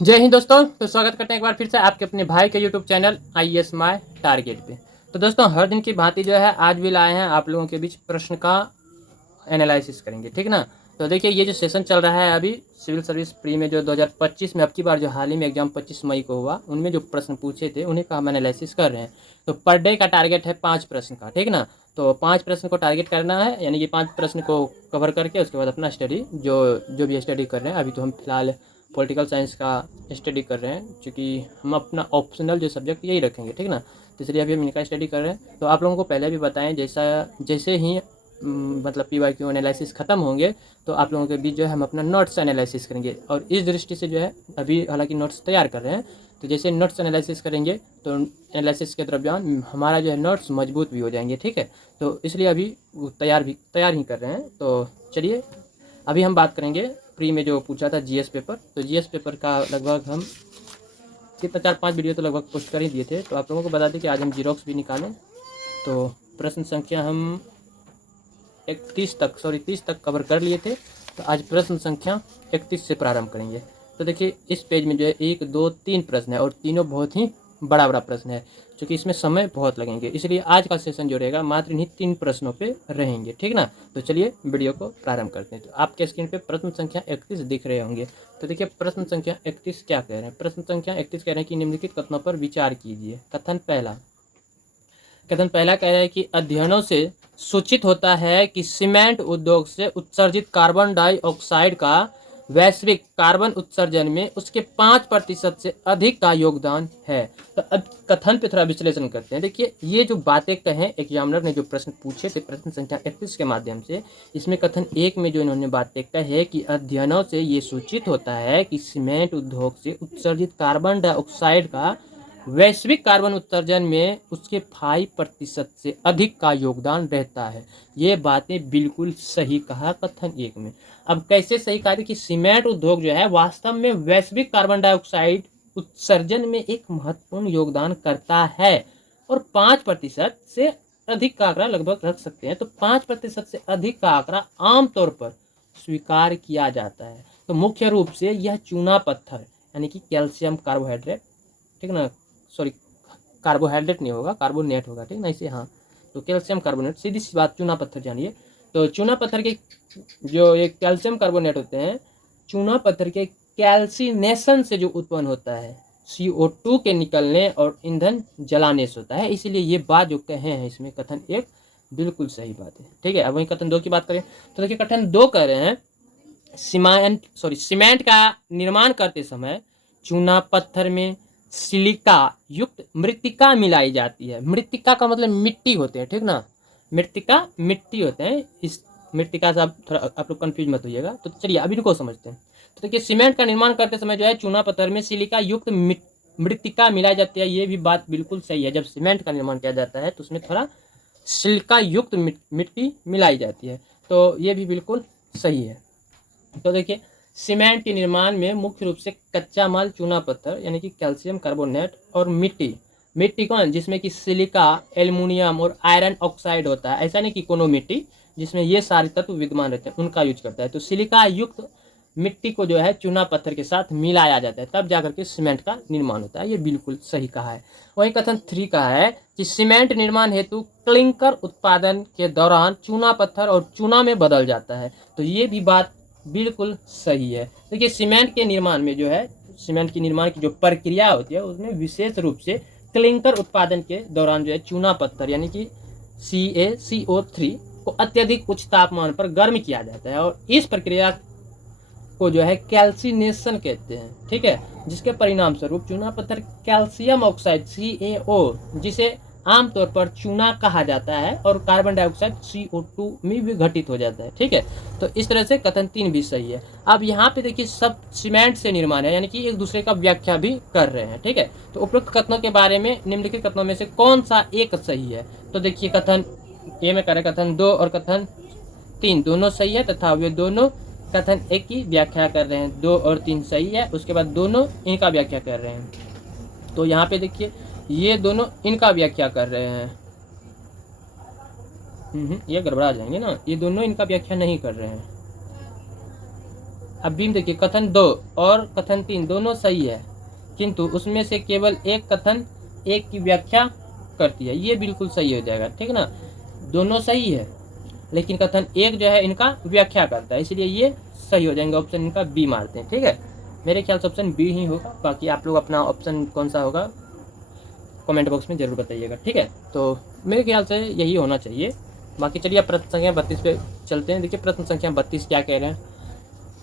जय हिंद दोस्तों। तो स्वागत करते हैं एक बार फिर से आपके अपने भाई के YouTube channel IAS my target पे। तो दोस्तों हर दिन की भांति जो है आज भी लाए हैं आप लोगों के बीच प्रश्न का एनालिसिस करेंगे, ठीक ना। तो देखिए ये जो सेशन चल रहा है अभी सिविल सर्विस प्री में जो 2025 में अब की बार जो हाल ही में एग्जाम 25 मई को हुआ, उनमें जो प्रश्न पूछे थे उन्हीं का हम एनालिसिस कर रहे हैं। तो पर डे का टारगेट है 5 प्रश्न का, ठीक ना। तो 5 प्रश्न को टारगेट करना है, यानी कि 5 प्रश्न को कवर करके उसके बाद अपना स्टडी जो जो भी स्टडी कर रहे हैं। अभी तो हम फिलहाल पॉलिटिकल साइंस का स्टडी कर रहे हैं, क्योंकि हम अपना ऑप्शनल जो सब्जेक्ट यही रखेंगे, ठीक ना। तो इसलिए अभी हम इनका स्टडी कर रहे हैं। तो आप लोगों को पहले भी बताएं, जैसे ही मतलब PYQ एनालिसिस ख़त्म होंगे तो आप लोगों के बीच जो है हम अपना नोट्स एनालिसिस करेंगे। और इस दृष्टि से जो है अभी हालांकि नोट्स तैयार कर रहे हैं, तो जैसे नोट्स एनालिसिस करेंगे तो एनालिसिस के दरमियान हमारा जो है नोट्स मजबूत भी हो जाएंगे, ठीक है। तो इसलिए अभी तैयार ही कर रहे हैं। तो चलिए अभी हम बात करेंगे प्री में जो पूछा था GS पेपर। तो GS पेपर का लगभग हम कितना 4-5 वीडियो तो लगभग पोस्ट कर ही दिए थे। तो आप लोगों को बता दें कि आज हम जीरोक्स भी निकालें। तो प्रश्न संख्या हम 30 तक कवर कर लिए थे। तो आज प्रश्न संख्या 31 से प्रारंभ करेंगे। तो देखिए इस पेज में जो है 1 2 3 प्रश्न है और तीनों बहुत ही बड़ा बड़ा प्रश्न है, क्योंकि इसमें समय बहुत लगेंगे। इसलिए आज का सेशन जो रहेगा मात्र इन्हीं 3 प्रश्नों पे रहेंगे, ठीक ना। तो चलिए वीडियो को प्रारंभ करते हैं। तो आपके स्क्रीन पे प्रश्न संख्या 31 दिख रहे होंगे। तो देखिए प्रश्न संख्या 31 क्या कह रहे हैं। प्रश्न संख्या 31 कह रहे हैं कि निम्नलिखित कथनों पर विचार कीजिए। कथन पहला कह रहा है कि अध्ययनों से सूचित होता है कि सीमेंट उद्योग से उत्सर्जित कार्बन डाइऑक्साइड का वैश्विक कार्बन उत्सर्जन में उसके 5% से अधिक का योगदान है। तो अब कथन पे थोड़ा विश्लेषण करते हैं। देखिए ये जो बातें कहें एग्जामिनर ने जो प्रश्न पूछे थे प्रश्न संख्या 31 के माध्यम से, इसमें कथन 1 में जो इन्होंने बातें कहे कि अध्ययनों से ये सूचित होता है कि सीमेंट उद्योग से उत्सर्जित कार्बन डाइऑक्साइड का वैश्विक कार्बन उत्सर्जन में उसके 5% से अधिक का योगदान रहता है। ये बातें बिल्कुल सही कहा कथन 1 में। अब कैसे सही कहा कि सीमेंट उद्योग जो है वास्तव में वैश्विक कार्बन डाइऑक्साइड उत्सर्जन में एक महत्वपूर्ण योगदान करता है, और 5% से अधिक का आंकड़ा लगभग रख सकते हैं। तो 5% से अधिक का आंकड़ा आमतौर पर स्वीकार किया जाता है। तो मुख्य रूप से यह चूना पत्थर यानी कि कैल्शियम कार्बोहाइड्रेट, ठीक ना, सॉरी कार्बोहाइड्रेट नहीं होगा, कार्बोनेट होगा, ठीक ना इसे, हाँ। तो कैल्शियम कार्बोनेट, सीधी सी बात, चूना पत्थर जानिए। तो चूना पत्थर के जो ये कैल्शियम कार्बोनेट होते हैं, चूना पत्थर के कैल्सिनेशन से जो उत्पन्न होता है CO2 के निकलने और ईंधन जलाने से होता है। इसीलिए ये बात जो कहे हैं इसमें कथन 1 बिल्कुल सही बात है, ठीक है। अब वही कथन 2 की बात करें तो देखिए कथन 2 कह रहे हैं सीमेंट का निर्माण करते समय चूना पत्थर में सिलिका युक्त मृतिका मिलाई जाती है। मृतिका का मतलब मिट्टी होते हैं, ठीक ना, मृतिका मिट्टी होते हैं। इस मृतिका से आप थोड़ा आप लोग कंफ्यूज मत होइएगा। तो चलिए अभी इनको समझते हैं। तो देखिए सीमेंट का निर्माण करते समय जो है चूना पत्थर में सिलिका युक्त मृतिका मिलाई जाती है। ये भी बात बिल्कुल सही है। जब सीमेंट का निर्माण किया जाता है तो उसमें थोड़ा सिलिका युक्त मिट्टी मिलाई जाती है। तो ये भी बिल्कुल सही है। तो देखिए सीमेंट के निर्माण में मुख्य रूप से कच्चा माल चूना पत्थर यानी कि कैल्शियम कार्बोनेट और मिट्टी कौन, जिसमें कि सिलिका, एल्युमिनियम और आयरन ऑक्साइड होता है। ऐसा नहीं कि कोनो मिट्टी जिसमें ये सारे तत्व विद्यमान रहते हैं उनका यूज करता है। तो सिलिका युक्त मिट्टी को जो है चूना पत्थर के साथ मिलाया जाता है, तब जाकर के सीमेंट का निर्माण होता है। ये बिल्कुल सही कहा है। वही कथन 3 का है कि सीमेंट निर्माण हेतु क्लिंकर उत्पादन के दौरान चूना पत्थर और चूना में बदल जाता है। तो ये भी बात बिल्कुल सही है। देखिए सीमेंट के निर्माण में जो है सीमेंट की निर्माण की जो प्रक्रिया होती है उसमें विशेष रूप से क्लिंकर उत्पादन के दौरान जो है चूना पत्थर यानी कि CaCO3 को अत्यधिक उच्च तापमान पर गर्म किया जाता है, और इस प्रक्रिया को जो है कैल्सिनेशन कहते हैं, ठीक है। जिसके परिणाम स्वरूप चूना पत्थर कैल्शियम ऑक्साइड CaO, जिसे आमतौर पर चूना कहा जाता है, और कार्बन डाइऑक्साइड CO2 में भी घटित हो जाता है, ठीक है। तो इस तरह से कथन 3 भी सही है। अब यहाँ पे देखिए सब सीमेंट से निर्माण है, यानी कि एक दूसरे का व्याख्या भी कर रहे हैं, ठीक है। तो उपरोक्त कथनों के बारे में निम्नलिखित कथनों में से कौन सा एक सही है। तो देखिए कथन ए में करें कथन 2 और कथन 3 दोनों सही है, तथा वे दोनों कथन 1 की व्याख्या कर रहे हैं। 2 और 3 सही है, उसके बाद दोनों इनका व्याख्या कर रहे हैं। तो यहाँ पे देखिए ये दोनों इनका व्याख्या कर रहे हैं। ये गड़बड़ा जाएंगे ना, ये दोनों इनका व्याख्या नहीं कर रहे हैं। अब भी देखिए कथन 2 और कथन 3 दोनों सही है, किंतु उसमें से केवल एक कथन एक की व्याख्या करती है, ये बिल्कुल सही हो जाएगा, ठीक है ना। दोनों सही है लेकिन कथन एक जो है इनका व्याख्या करता है, इसलिए ये सही हो जाएंगे। ऑप्शन इनका बी मारते हैं, ठीक है। मेरे ख्याल से ऑप्शन बी ही होगा, बाकी आप लोग अपना ऑप्शन कौन सा होगा कमेंट बॉक्स में जरूर बताइएगा, ठीक है। तो मेरे ख्याल से यही होना चाहिए। बाकी चलिए अब प्रश्न संख्या 32 पे चलते हैं। देखिए प्रश्न संख्या 32 क्या कह रहे हैं।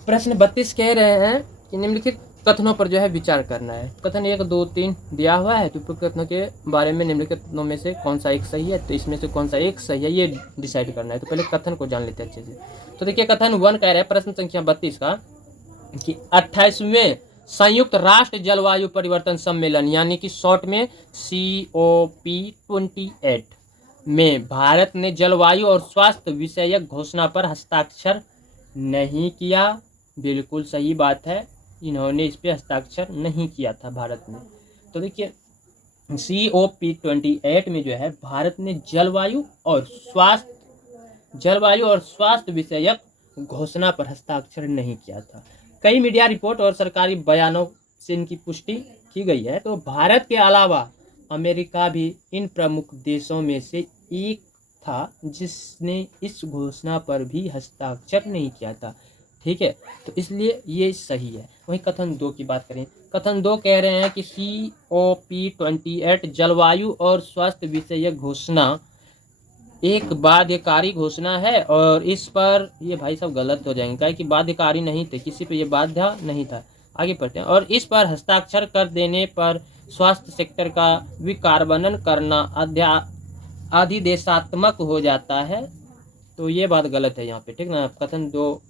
प्रश्न 32 कह रहे हैं कि निम्नलिखित कथनों पर जो है विचार करना है। कथन 1 2 3 दिया हुआ है, तो उपरोक्त कथनों के बारे में निम्नलिखित कथनों में से कौन सा एक सही है, तो इसमें से कौन सा एक सही है ये डिसाइड करना है। तो पहले कथन को जान लेते हैं अच्छे से। तो देखिए कथन 1 कह रहे हैं प्रश्न संख्या 32 का कि 28वें संयुक्त राष्ट्र जलवायु परिवर्तन सम्मेलन यानी कि शॉर्ट में COP28 में भारत ने जलवायु और स्वास्थ्य विषयक घोषणा पर हस्ताक्षर नहीं किया। बिल्कुल सही बात है, इन्होंने इस पे हस्ताक्षर नहीं किया था भारत ने। तो देखिए COP28 में जो है भारत ने जलवायु और स्वास्थ्य विषयक घोषणा पर हस्ताक्षर नहीं किया था। कई मीडिया रिपोर्ट और सरकारी बयानों से इनकी पुष्टि की गई है। तो भारत के अलावा अमेरिका भी इन प्रमुख देशों में से एक था जिसने इस घोषणा पर भी हस्ताक्षर नहीं किया था, ठीक है। तो इसलिए ये सही है। वहीं कथन 2 की बात करें, कथन 2 कह रहे हैं कि COP28 जलवायु और स्वास्थ्य विषयक घोषणा एक बाध्यकारी घोषणा है और इस पर ये भाई सब गलत हो जाएंगे, क्या कि बाध्यकारी नहीं थे, किसी पे ये बाध्य नहीं था। आगे पढ़ते हैं। और इस पर हस्ताक्षर कर देने पर स्वास्थ्य सेक्टर का विकार्बनन करना अधिदेशात्मक हो जाता है। तो ये बात गलत है यहाँ पे, ठीक ना। कथन 2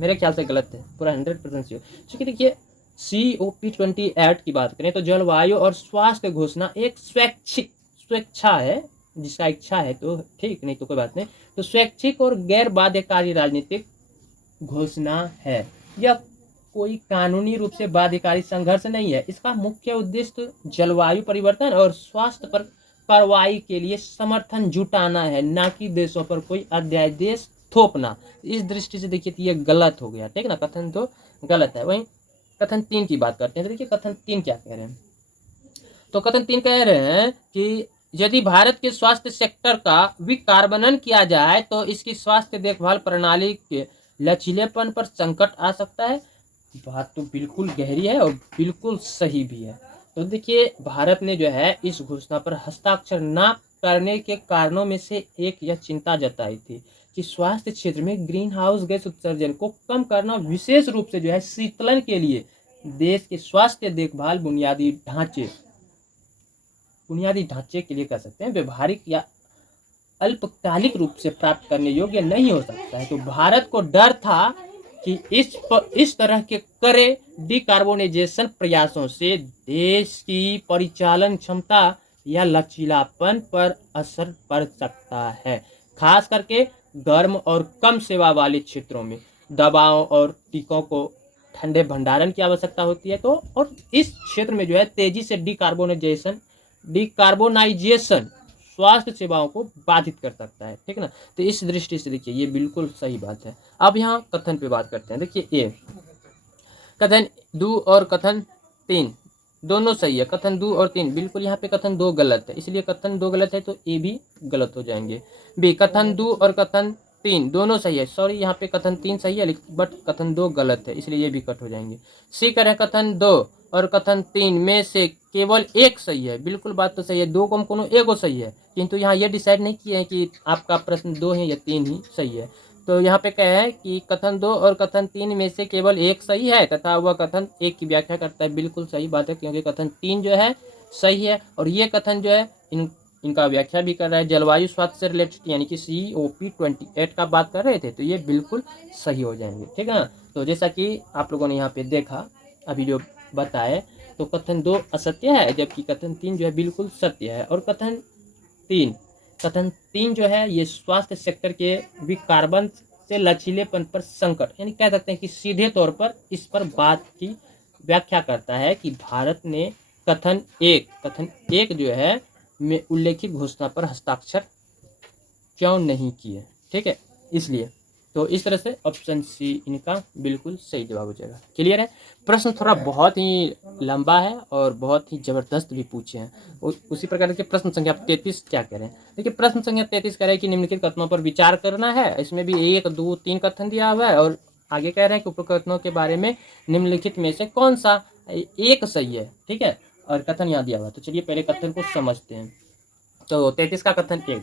मेरे ख्याल से गलत है, पूरा 100% श्योर। क्योंकि देखिए COP28 की बात करें तो जलवायु और स्वास्थ्य घोषणा एक स्वेच्छा है, जिसका इच्छा है तो ठीक, नहीं तो कोई बात नहीं। तो स्वैच्छिक और गैर बाध्यकारी राजनीतिक घोषणा है। यह कोई कानूनी रूप से बाध्यकारी संघर्ष नहीं है। इसका मुख्य उद्देश्य जलवायु परिवर्तन और स्वास्थ्य पर कार्रवाई के लिए समर्थन जुटाना है, ना कि देशों पर कोई अध्यादेश थोपना। इस दृष्टि से देखिए ये गलत हो गया, ठीक ना। कथन तो गलत है। वहीं कथन 3 की बात करते हैं। तो देखिए कथन 3 क्या कह रहे हैं। तो कथन 3 कह रहे हैं कि यदि भारत के स्वास्थ्य सेक्टर का विकार्बनन किया जाए तो इसकी स्वास्थ्य देखभाल प्रणाली के लचीलेपन पर संकट आ सकता है। बात तो बिल्कुल गहरी है और बिल्कुल सही भी है। तो देखिए भारत ने जो है इस घोषणा पर हस्ताक्षर न करने के कारणों में से एक यह चिंता जताई थी कि स्वास्थ्य क्षेत्र में ग्रीन हाउस गैस उत्सर्जन को कम करना, विशेष रूप से जो है शीतलन के लिए देश के स्वास्थ्य देखभाल बुनियादी ढांचे के लिए कह सकते हैं व्यवहारिक या अल्पकालिक रूप से प्राप्त करने योग्य नहीं हो सकता है। तो भारत को डर था कि इस तरह के कड़े डिकार्बोनाइजेशन प्रयासों से देश की परिचालन क्षमता या लचीलापन पर असर पड़ सकता है, खास करके गर्म और कम सेवा वाले क्षेत्रों में दवाओं और टीकों को ठंडे भंडारण की आवश्यकता होती है। तो और इस क्षेत्र में जो है तेजी से डिकार्बोनाइजेशन स्वास्थ्य सेवाओं को बाधित कर सकता है, ठीक ना। तो इस दृष्टि से देखिए ये बिल्कुल सही बात है। अब यहाँ कथन पे बात करते हैं। देखिए ये कथन 2 और कथन 3 दोनों सही है। कथन 2 और 3 बिल्कुल, यहाँ पे कथन 2 गलत है, इसलिए कथन 2 गलत है तो ए भी गलत हो जाएंगे। बी कथन 2 और कथन 3 दोनों सही है। सॉरी यहाँ पे कथन 3 सही है बट कथन 2 गलत है, इसलिए ये भी कट हो जाएंगे। सी करें कथन 2 और कथन 3 में से केवल एक सही है। बिल्कुल बात तो सही है, 2 को कोनो एगो सही है, किंतु यहाँ ये डिसाइड नहीं किया है कि आपका प्रश्न 2 है या 3 ही सही है। तो यहाँ पे क्या है कि कथन 2 और कथन 3 में से केवल एक सही है तथा वह कथन 1 की व्याख्या करता है। बिल्कुल सही बात है, क्योंकि कथन 3 जो है सही है और ये कथन जो है इनका व्याख्या भी कर रहा है। जलवायु स्वास्थ्य से रिलेटेड यानी कि COP28 का बात कर रहे थे, तो ये बिल्कुल सही हो जाएंगे, ठीक है ना। तो जैसा कि आप लोगों ने यहाँ पे देखा अभी जो बताए, तो कथन 2 असत्य है जबकि कथन 3 जो है बिल्कुल सत्य है। और कथन 3 जो है ये स्वास्थ्य सेक्टर के विकार्बन से लचीलेपन पर संकट, यानी कह सकते हैं कि सीधे तौर पर इस पर बात की व्याख्या करता है कि भारत ने कथन 1 जो है में उल्लेखित घोषणा पर हस्ताक्षर क्यों नहीं किए, ठीक है, इसलिए। तो इस तरह से ऑप्शन सी इनका बिल्कुल सही जवाब हो जाएगा। क्लियर है। प्रश्न थोड़ा बहुत ही लंबा है और बहुत ही जबरदस्त भी पूछे हैं। उसी प्रकार के प्रश्न संख्या 33 क्या कह रहे हैं, देखिए प्रश्न संख्या 33 कह रहे हैं कि निम्नलिखित कथनों पर विचार करना है। इसमें भी 1 2 3 कथन दिया हुआ है और आगे कह रहे हैं कि उपरोक्त कथनों के बारे में निम्नलिखित में से कौन सा एक सही है। ठीक है, और कथन यहाँ दिया हुआ है। तो चलिए पहले कथन को समझते हैं। तो 33 का कथन 1,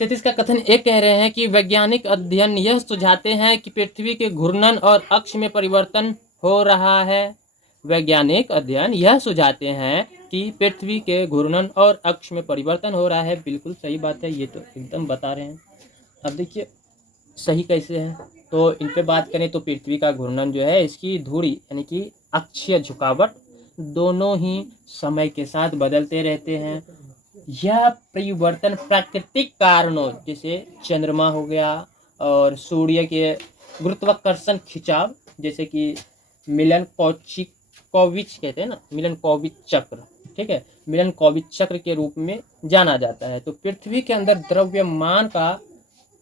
33 का कथन एक कह रहे हैं कि वैज्ञानिक अध्ययन यह सुझाते हैं कि पृथ्वी के घूर्णन और अक्ष में परिवर्तन हो रहा है। वैज्ञानिक अध्ययन यह सुझाते हैं कि पृथ्वी के घूर्णन और अक्ष में परिवर्तन हो रहा है। बिल्कुल सही बात है, ये तो एकदम बता रहे हैं। अब देखिए सही कैसे है, तो इन पे बात करें तो पृथ्वी का घूर्णन जो है, इसकी धुरी यानी कि अक्षीय झुकावट दोनों ही समय के साथ बदलते रहते हैं। यह परिवर्तन प्राकृतिक कारणों जैसे चंद्रमा हो गया और सूर्य के गुरुत्वाकर्षण खिंचाव, जैसे कि मिलनकोविच कहते हैं ना, मिलनकोविच चक्र, ठीक है, मिलनकोविच चक्र के रूप में जाना जाता है। तो पृथ्वी के अंदर द्रव्यमान का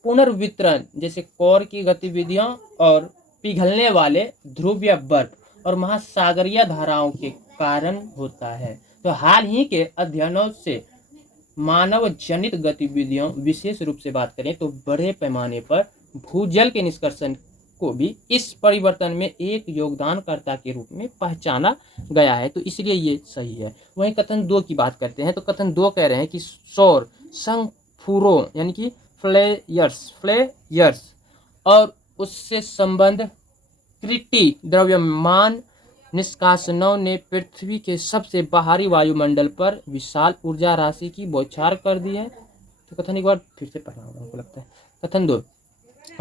पुनर्वितरण जैसे कोर की गतिविधियों और पिघलने वाले ध्रुवीय बर्फ और महासागरीय धाराओं के कारण होता है। तो हाल ही के अध्ययनों से मानव जनित गतिविधियों, विशेष रूप से बात करें तो बड़े पैमाने पर भूजल के निष्कर्षण को भी इस परिवर्तन में एक योगदानकर्ता के रूप में पहचाना गया है। तो इसलिए ये सही है। वहीं कथन 2 की बात करते हैं। तो कथन 2 कह रहे हैं कि सौर संघफूरों यानी कि फ्लेयर्स और उससे संबंध कृटि द्रव्यमान निष्कासनों ने पृथ्वी के सबसे बाहरी वायुमंडल पर विशाल ऊर्जा राशि की बौछार कर दी है। तो कथन एक बार फिर से पढ़ना होगा हमको लगता है। कथन 2,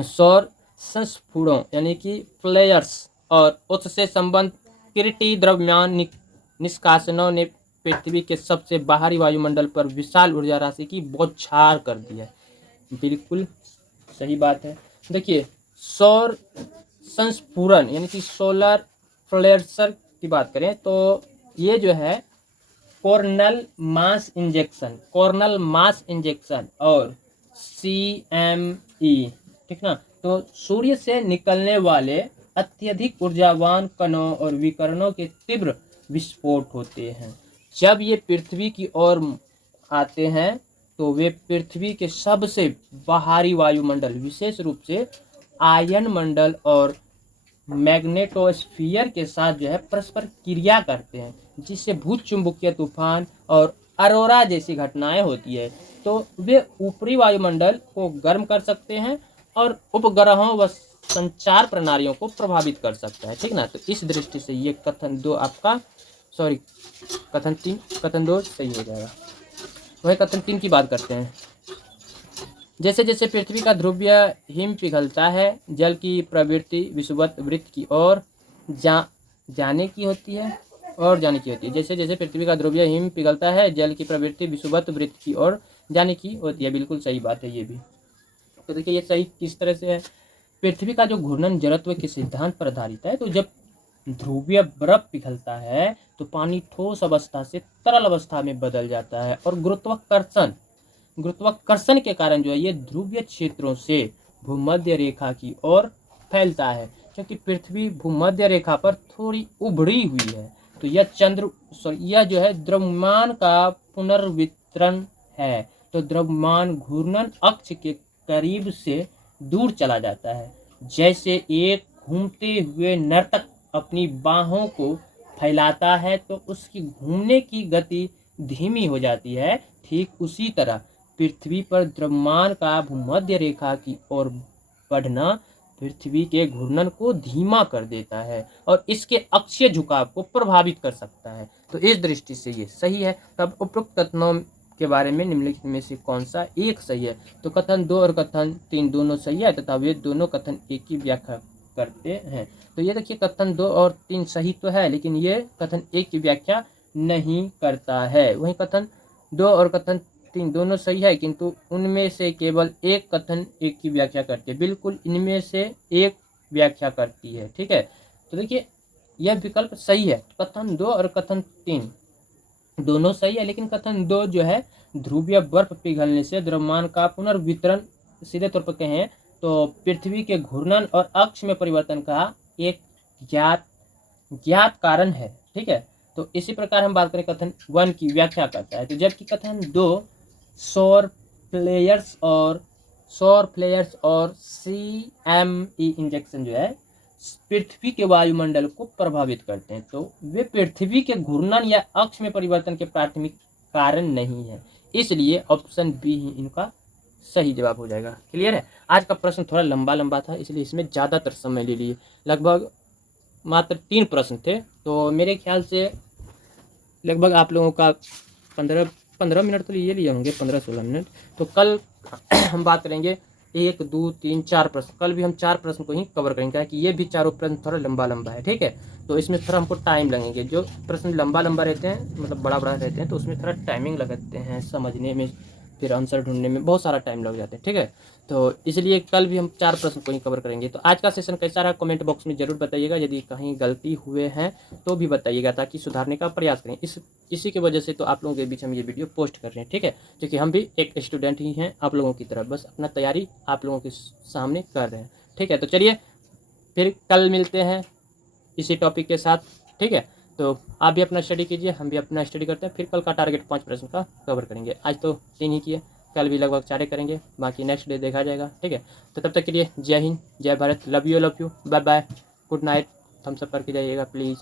सौर संस्फुड़ों यानी कि फ्लेयर्स और उससे संबंध कृटि द्रव्यमान निष्कासनों ने पृथ्वी के सबसे बाहरी वायुमंडल पर विशाल ऊर्जा राशि की बौछार कर दी है। बिल्कुल सही बात है। देखिए सौर संस्फुरण यानी कि सोलर फ्लेयर्स की बात करें तो ये जो है कोरोनल मास इंजेक्शन और CME, ठीक ना। तो सूर्य से निकलने वाले अत्यधिक ऊर्जावान कणों और विकिरणों के तीव्र विस्फोट होते हैं। जब ये पृथ्वी की ओर आते हैं तो वे पृथ्वी के सबसे बाहरी वायुमंडल, विशेष रूप से आयन मंडल और मैग्नेटोस्फीयर के साथ जो है परस्पर क्रिया करते हैं, जिससे भूत चुंबकीय तूफान और अरोरा जैसी घटनाएं होती है। तो वे ऊपरी वायुमंडल को गर्म कर सकते हैं और उपग्रहों व संचार प्रणालियों को प्रभावित कर सकता है, ठीक ना। तो इस दृष्टि से ये कथन 2 आपका कथन 2 सही हो जाएगा। वही कथन 3 की बात करते हैं। जैसे जैसे पृथ्वी का ध्रुवीय हिम पिघलता है, जल की प्रवृत्ति विषुवत वृत्त की ओर जाने की होती है। जैसे जैसे पृथ्वी का ध्रुवीय हिम पिघलता है, जल की प्रवृत्ति विषुवत वृत्त की ओर जाने की होती है। बिल्कुल सही बात है ये भी। तो देखिए ये सही किस तरह से है। पृथ्वी का जो घूर्णन जड़त्व के सिद्धांत पर आधारित है। तो जब ध्रुवीय बर्फ पिघलता है तो पानी ठोस अवस्था से तरल अवस्था में बदल जाता है और गुरुत्वाकर्षण के कारण जो है ये ध्रुवीय क्षेत्रों से भूमध्य रेखा की ओर फैलता है। क्योंकि पृथ्वी भूमध्य रेखा पर थोड़ी उभड़ी हुई है, तो यह जो है द्रव्यमान का पुनर्वितरण है। तो द्रव्यमान घूर्णन अक्ष के करीब से दूर चला जाता है। जैसे एक घूमते हुए नर्तक अपनी बाहों को फैलाता है तो उसकी घूमने की गति धीमी हो जाती है, ठीक उसी तरह पृथ्वी पर द्रव्यमान का भूमध्य रेखा की ओर बढ़ना पृथ्वी के घूर्णन को धीमा कर देता है और इसके अक्षीय झुकाव को प्रभावित कर सकता है। तो इस दृष्टि से ये सही है। तब उपरोक्त कथनों के बारे में निम्नलिखित में से कौन सा एक सही है। तो कथन 2 और कथन 3 दोनों सही है तथा वे दोनों कथन एक की व्याख्या करते हैं। तो ये देखिए कथन 2 और 3 सही तो है, लेकिन ये कथन 1 की व्याख्या नहीं करता है। वहीं कथन 2 और कथन 3 दोनों सही है, किंतु उनमें से केवल एक कथन 1 की व्याख्या करती है। बिल्कुल इनमें से एक व्याख्या करती है, ठीक है। तो देखिए यह विकल्प सही है। कथन 2 और कथन 3 दोनों सही है, लेकिन कथन 2 जो है ध्रुवीय बर्फ पिघलने से द्रव्यमान का पुनर्वितरण, सीधे तौर पर कहें तो पृथ्वी के घूर्णन और अक्ष में परिवर्तन का एक ज्ञात ज्ञात कारण है। ठीक है, तो इसी प्रकार हम बात करें कथन 1 की व्याख्या करता है। तो जबकि कथन 2 सौर फ्लेयर्स और CME इंजेक्शन जो है पृथ्वी के वायुमंडल को प्रभावित करते हैं, तो वे पृथ्वी के घूर्णन या अक्ष में परिवर्तन के प्राथमिक कारण नहीं है। इसलिए ऑप्शन बी ही इनका सही जवाब हो जाएगा। क्लियर है। आज का प्रश्न थोड़ा लंबा लंबा था, इसलिए इसमें ज़्यादातर समय ले लिए, लगभग मात्र 3 प्रश्न थे। तो मेरे ख्याल से लगभग आप लोगों का 15 मिनट तो लिए होंगे, 15-16 मिनट। तो कल हम बात करेंगे 1 2 3 4 प्रश्न। कल भी हम 4 प्रश्न को ही कवर करेंगे, कि ये भी चारों प्रश्न थोड़ा लंबा लंबा है। ठीक है, तो इसमें थोड़ा हमको टाइम लगेंगे। जो प्रश्न लंबा लंबा रहते हैं, मतलब बड़ा बड़ा रहते हैं, तो उसमें थोड़ा टाइमिंग लगाते हैं समझने में, फिर आंसर ढूंढने में बहुत सारा टाइम लग जाता है। ठीक है, तो इसलिए कल भी हम 4 प्रश्न को ही कवर करेंगे। तो आज का सेशन कैसा रहा कमेंट बॉक्स में जरूर बताइएगा। यदि कहीं गलती हुए हैं तो भी बताइएगा, ताकि सुधारने का प्रयास करें। इसी की वजह से तो आप लोगों के बीच हम ये वीडियो पोस्ट कर रहे हैं। ठीक है, क्योंकि हम भी एक स्टूडेंट ही हैं आप लोगों की तरह, बस अपना तैयारी आप लोगों के सामने कर रहे हैं। ठीक है, तो चलिए फिर कल मिलते हैं इसी टॉपिक के साथ। ठीक है, तो आप भी अपना स्टडी कीजिए, हम भी अपना स्टडी करते हैं। फिर कल का टारगेट 5 प्रश्न का कवर करेंगे। आज तो 3 ही किए, कल भी लगभग 4 करेंगे, बाकी नेक्स्ट डे देखा जाएगा। ठीक है, तो तब तक के लिए जय हिंद, जय Bharat, love you, bye bye, good night. Thumbs up करके जाइएगा प्लीज़।